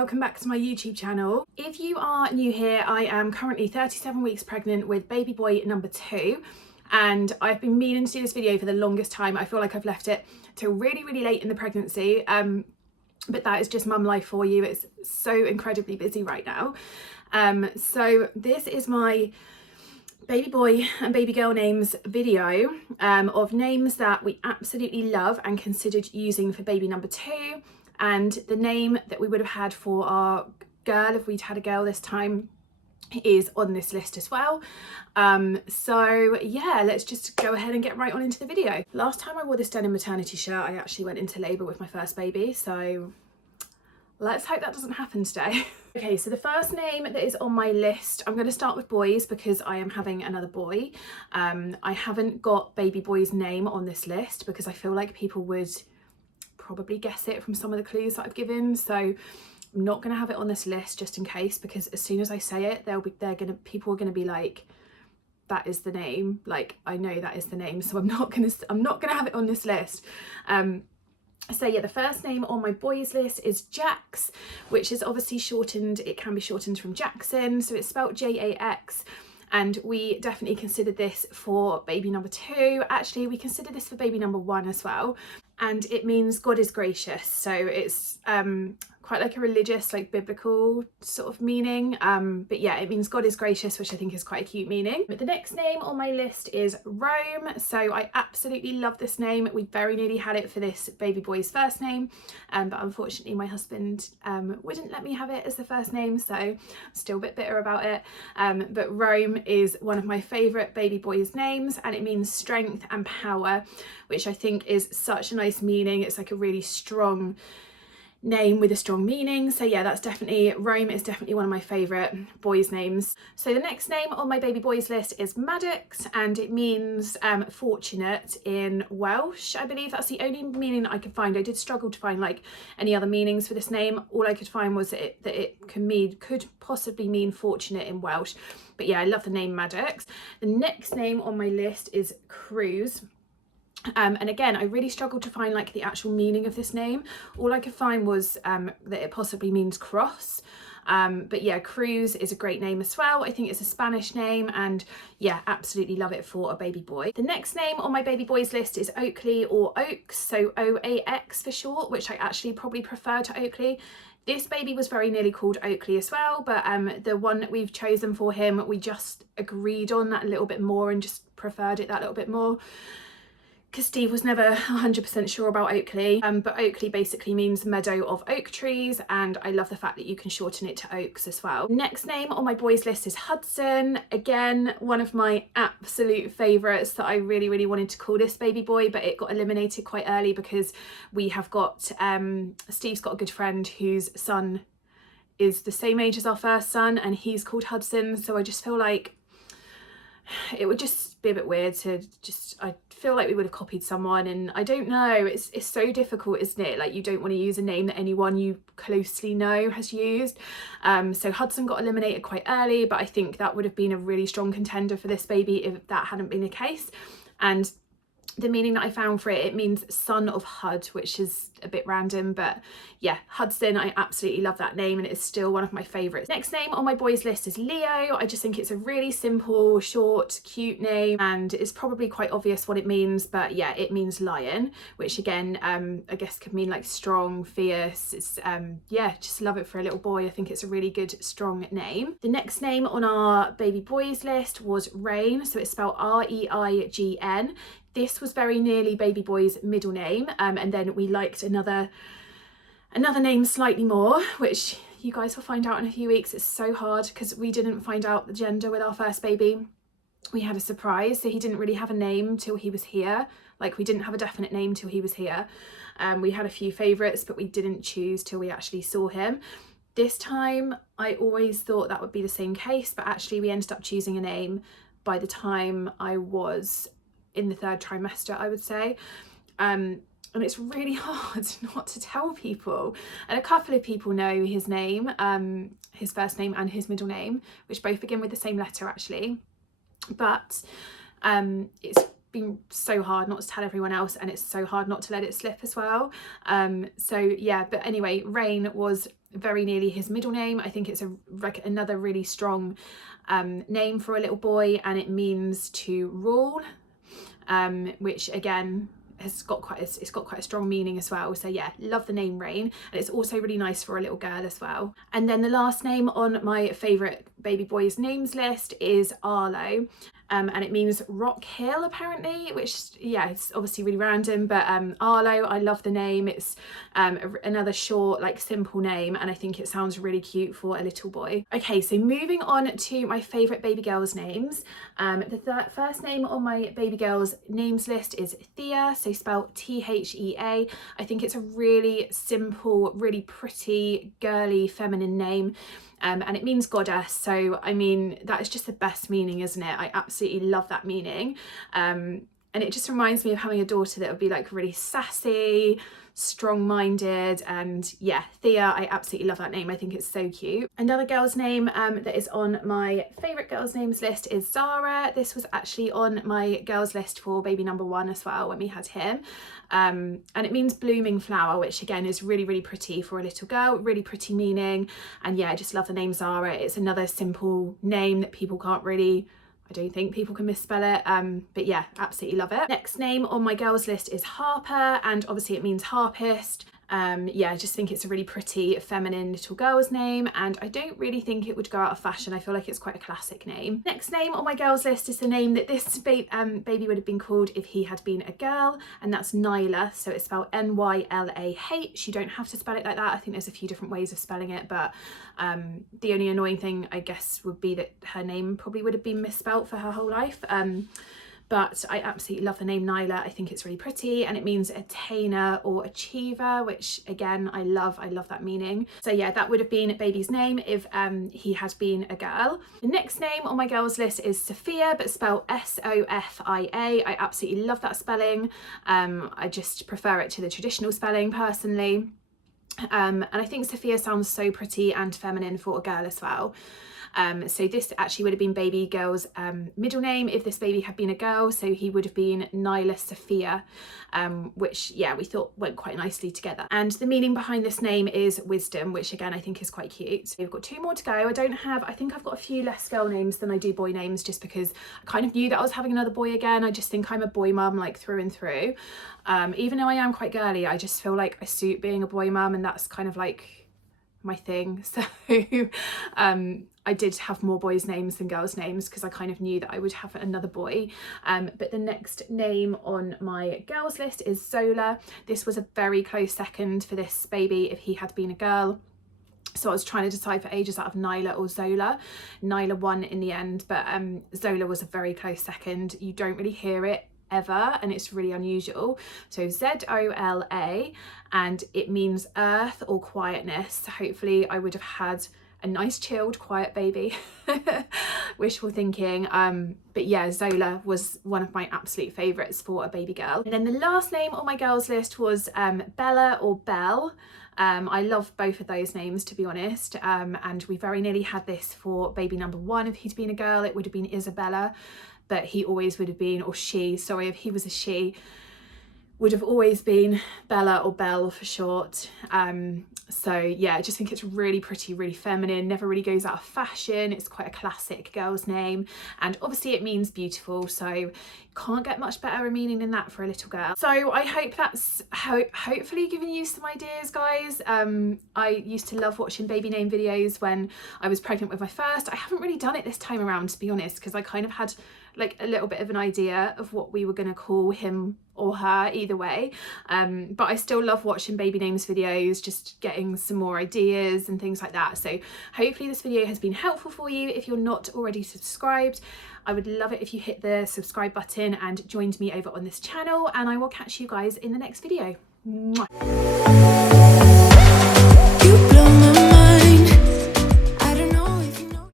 welcome back to my YouTube channel. If you are new here, I am currently 37 weeks pregnant with baby boy number 2, and I've been meaning to do this video for the longest time. I feel like I've left it till really late in the pregnancy, but that is just mum life for you. It's so incredibly busy right now. So this is my baby boy and baby girl names video of names that we absolutely love and considered using for baby number 2, and the name that we would have had for our girl if we'd had a girl this time is on this list as well. So yeah, let's just go ahead and get right on into the video. Last time I wore this denim maternity shirt, I actually went into labour with my first baby, so let's hope that doesn't happen today. Okay, so the first name that is on my list, I'm going to start with boys because I am having another boy. I haven't got baby boy's name on this list because I feel like people would probably guess it from some of the clues that I've given, so I'm not going to have it on this list just in case, because as soon as I say it, people are going to be like, that is the name, like I know that is the name, so I'm not going to have it on this list. So yeah, the first name on my boys list is Jax, which is obviously shortened. It can be shortened from Jackson, so it's spelled J-A-X, and we definitely considered this for baby number 2. Actually, we considered this for baby number 1 as well, and it means God is gracious. So it's quite like a religious, like biblical sort of meaning, but yeah, it means God is gracious, which I think is quite a cute meaning. But the next name on my list is Rome. So I absolutely love this name. We very nearly had it for this baby boy's first name, but unfortunately my husband wouldn't let me have it as the first name, so I'm still a bit bitter about it. But Rome is one of my favourite baby boys' names, and it means strength and power, which I think is such a nice meaning. It's like a really strong name with a strong meaning. So yeah, that's definitely, Rome is definitely one of my favourite boys' names. So the next name on my baby boys list is Maddox, and it means fortunate in Welsh. I believe that's the only meaning that I could find. I did struggle to find like any other meanings for this name. All I could find was that it could possibly mean fortunate in Welsh. But yeah, I love the name Maddox. The next name on my list is Cruz. And again, I really struggled to find like the actual meaning of this name. All I could find was that it possibly means cross. But yeah, Cruz is a great name as well. I think it's a Spanish name, and yeah, absolutely love it for a baby boy. The next name on my baby boys list is Oakley or Oaks, so O-A-X for short, which I actually probably prefer to Oakley. This baby was very nearly called Oakley as well, but the one that we've chosen for him, we just agreed on that a little bit more and just preferred it that little bit more, because Steve was never 100% sure about Oakley, but Oakley basically means meadow of oak trees, and I love the fact that you can shorten it to Oaks as well. Next name on my boys list is Hudson. Again, one of my absolute favourites that I really wanted to call this baby boy, but it got eliminated quite early because we have got, Steve's got a good friend whose son is the same age as our first son, and he's called Hudson, so I just feel like it would just be a bit weird to I feel like we would have copied someone, and I don't know, it's so difficult, isn't it? Like, you don't want to use a name that anyone you closely know has used. So Hudson got eliminated quite early, but I think that would have been a really strong contender for this baby if that hadn't been the case. And the meaning that I found for it, it means son of Hud, which is a bit random, but yeah, Hudson, I absolutely love that name, and it's still one of my favourites. Next name on my boys list is Leo. I just think it's a really simple, short, cute name, and it's probably quite obvious what it means, but yeah, it means lion, which again, I guess could mean like strong, fierce. It's yeah, just love it for a little boy. I think it's a really good, strong name. The next name on our baby boys list was Rain, so it's spelled R-E-I-G-N. This was very nearly baby boy's middle name, and then we liked another name slightly more, which you guys will find out in a few weeks. It's so hard because we didn't find out the gender with our first baby. We had a surprise, so he didn't really have a name till he was here. Like, we didn't have a definite name till he was here. We had a few favourites, but we didn't choose till we actually saw him. This time I always thought that would be the same case, but actually we ended up choosing a name by the time I was in the 3rd trimester, I would say. And it's really hard not to tell people, and a couple of people know his name, his first name and his middle name, which both begin with the same letter actually, but it's been so hard not to tell everyone else, and it's so hard not to let it slip as well. So yeah, but anyway, Rain was very nearly his middle name. I think it's another really strong name for a little boy, and it means to rule, which again it's got quite a strong meaning as well. So yeah, love the name Rain, and it's also really nice for a little girl as well. And then the last name on my favourite baby boys names list is Arlo. And it means rock hill apparently, which yeah, it's obviously really random, but Arlo, I love the name. It's another short, like simple name, and I think it sounds really cute for a little boy. Okay, so moving on to my favourite baby girls' names. The first name on my baby girls' names list is Thea, so spelled Thea. I think it's a really simple, really pretty, girly, feminine name. And it means goddess, so I mean that is just the best meaning, isn't it? I absolutely love that meaning, and it just reminds me of having a daughter that would be like really sassy, strong-minded, and yeah, Thea, I absolutely love that name. I think it's so cute. Another girl's name that is on my favourite girls' names list is Zara. This was actually on my girls' list for baby number 1 as well when we had him, and it means blooming flower, which again is really, really pretty for a little girl, really pretty meaning. And yeah, I just love the name Zara. It's another simple name that people can't really, I don't think people can misspell it, but yeah, absolutely love it. Next name on my girls list is Harper, and obviously it means harpist. Yeah, I just think it's a really pretty feminine little girl's name, and I don't really think it would go out of fashion. I feel like it's quite a classic name. Next name on my girls list is the name that this baby would have been called if he had been a girl, and that's Nyla. So it's spelled Nylah. You don't have to spell it like that. I think there's a few different ways of spelling it, but the only annoying thing I guess would be that her name probably would have been misspelt for her whole life. But I absolutely love the name Nyla. I think it's really pretty, and it means attainer or achiever, which again, I love that meaning. So yeah, that would have been baby's name if he had been a girl. The next name on my girls list is Sofia, but spelled Sofia. I absolutely love that spelling. I just prefer it to the traditional spelling personally. And I think Sofia sounds so pretty and feminine for a girl as well. So this actually would have been baby girl's middle name if this baby had been a girl, so he would have been Nyla Sofia, which yeah, we thought went quite nicely together. And the meaning behind this name is wisdom, which again I think is quite cute. We've got 2 more to go. I think I've got a few less girl names than I do boy names, just because I kind of knew that I was having another boy again. I just think I'm a boy mum like through and through. Even though I am quite girly, I just feel like I suit being a boy mum, and that's kind of like my thing. So I did have more boys' names than girls' names because I kind of knew that I would have another boy. But the next name on my girls' list is Zola. This was a very close second for this baby if he had been a girl. So I was trying to decide for ages out of Nyla or Zola. Nyla won in the end, but Zola was a very close second. You don't really hear it ever, and it's really unusual. So Zola, and it means earth or quietness. So hopefully I would have had a nice chilled quiet baby. Wishful thinking, but yeah, Zola was one of my absolute favourites for a baby girl. And then the last name on my girls list was Bella or Belle. I love both of those names, to be honest, and we very nearly had this for baby number 1. If he'd been a girl, it would have been Isabella, but he always would have been, or she, sorry, if he was a she, would have always been Bella or Belle for short. So yeah, I just think it's really pretty, really feminine, never really goes out of fashion. It's quite a classic girl's name, and obviously it means beautiful, so can't get much better a meaning than that for a little girl. So I hope that's hopefully given you some ideas, guys. I used to love watching baby name videos when I was pregnant with my first. I haven't really done it this time around, to be honest, because I kind of had like a little bit of an idea of what we were going to call him or her, either way, but I still love watching baby names videos, just getting some more ideas and things like that. So hopefully this video has been helpful for you. If you're not already subscribed, I would love it if you hit the subscribe button and joined me over on this channel, and I will catch you guys in the next video. Mwah.